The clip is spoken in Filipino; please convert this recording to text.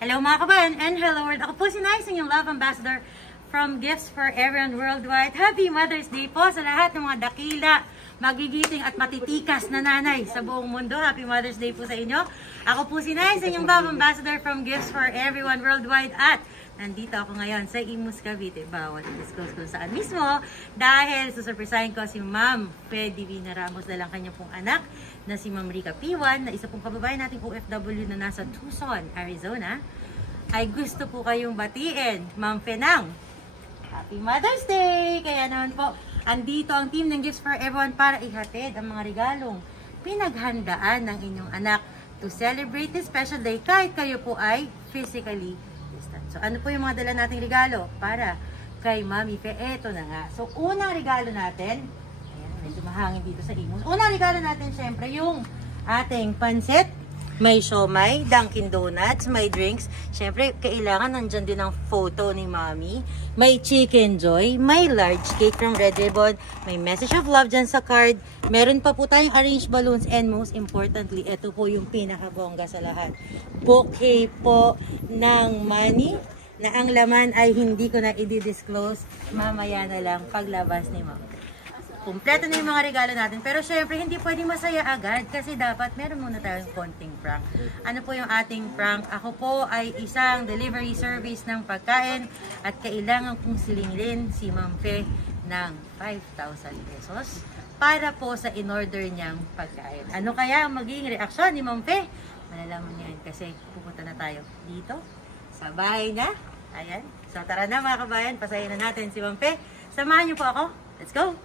Hello mga kabayan and hello world. Ako po si Nice, yung Love Ambassador from Gifts for Everyone Worldwide. Happy Mother's Day po sa lahat ng mga dakila, magigiting at matitikas na nanay sa buong mundo. Happy Mother's Day po sa inyo. Ako po si Nice, yung Love Ambassador from Gifts for Everyone Worldwide at nandito ako ngayon sa Imus, Cavite. Bawal i-disclose kung saan mismo dahil susurprisahin ko si Ma'am Fe Divina Ramos na lang kanya pong anak na si Ma'am Rica P1 na isa pong kababayan nating OFW na nasa Tucson, Arizona. Ay gusto po kayong batiin, Ma'am Fenang. Happy Mother's Day! Kaya naman po, andito ang team ng Gifts for Everyone para ihatid ang mga regalong pinaghandaan ng inyong anak to celebrate this special day kahit kayo po ay physically distant. So ano po yung mga dala nating regalo para kay Mami Fe? Eto na nga. So unang regalo natin, ayan, medyo mahangin dito sa Imus. Unang regalo natin syempre yung ating pansit. May siomay, Dunkin Donuts, may drinks. Siyempre, kailangan nandyan din ang photo ni Mami. May Chicken Joy, may large cake from Red Ribbon, may message of love dyan sa card. Meron pa po tayong arranged balloons and most importantly, ito po yung pinakabongga sa lahat. Bouquet po ng money na ang laman ay hindi ko na i-disclose. Mamaya na lang paglabas ni Mami. Kumpleto na yung mga regalo natin. Pero syempre, hindi pwedeng masaya agad kasi dapat meron muna tayong konting prank. Ano po yung ating prank? Ako po ay isang delivery service ng pagkain at kailangan kong silingin si Ma'am Fe ng 5,000 pesos para po sa in-order niyang pagkain. Ano kaya ang magiging reaksyon ni Ma'am Fe? Malalaman niyo yan kasi pupunta na tayo dito sa bahay na. Ayan. So tara na mga kabayan, pasayin na natin si Ma'am Fe. Samahan niyo po ako. Let's go!